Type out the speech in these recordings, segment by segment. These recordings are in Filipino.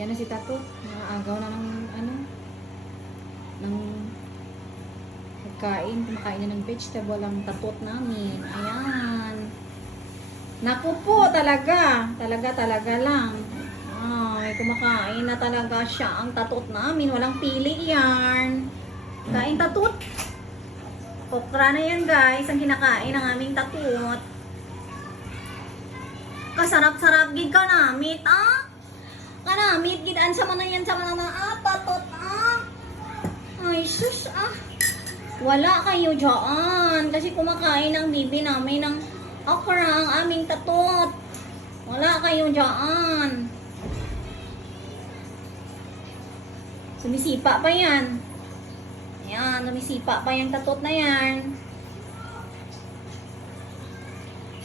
Yan na si Tato. Nakaagaw na ng ano, ng pagkain. Kumakain na ng vegetable ang tatot namin. Ayan. Naku po, talaga. Talaga lang. Ay, kumakain na talaga siya ang tatot namin. Walang pili yan. Kain tatot. Okra na yan guys, ang kinakain ng aming tatot. Kasarap-sarap gid ka namit, ah. Kanamit gid an sa mana yan sa mana tatot, ah. Ay, sus, ah. Wala kayo dyan. Kasi kumakain ang bibi namin ng okra ang aming tatot. Wala kayo dyan. Sumisipa pa yan. Ayan, sumisipa pa yung tatot na yan.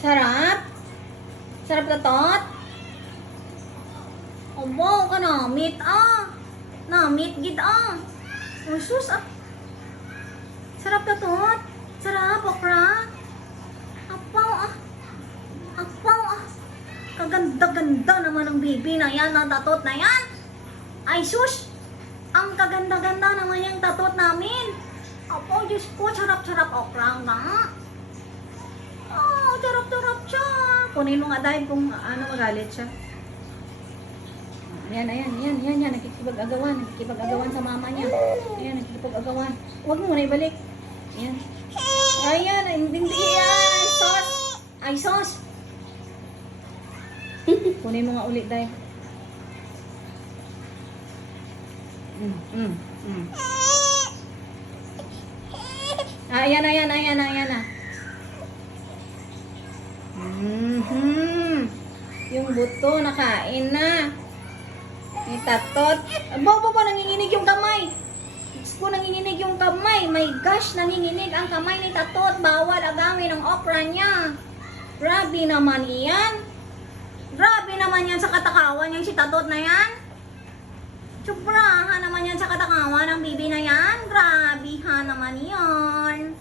Sarap? Sarap tatot? Oh, wow, ka namit, ah. Namit, gid, ah. Oh, sus, ah. Sarap tatot? Sarap, okra? Apaw, ah. Apaw, ah. Kaganda-ganda naman ang baby na yan, ang tatot na yan. Ay, sus. Ang kaganda-ganda naman yung tatot namin. Apo, Diyos ko, sarap-sarap okra nga. Oh, sarap-sarap siya. Kunin mo nga dahil kung ano magalit siya. Ayan. Nakikipag-agawan sa mama niya. Ayan, nakikipag-agawan. Huwag mo na ibalik. Ayan. Ayan, hindi yan. Sos. Ay, sos. Kunin mo nga ulit dahil. Ayan na. Yung buto, nakain na. Yung tatot. Bobo, nanginginig yung kamay. Ko nanginginig yung kamay. My gosh, nanginginig ang kamay ni tatot. Bawal agawin ang okra niya. Grabe naman iyan. Grabe naman yan sa katakawan yung si tatot na yan. Sobrahan naman yan sa katakawan ng bibi na yan. Grabe ha naman yan.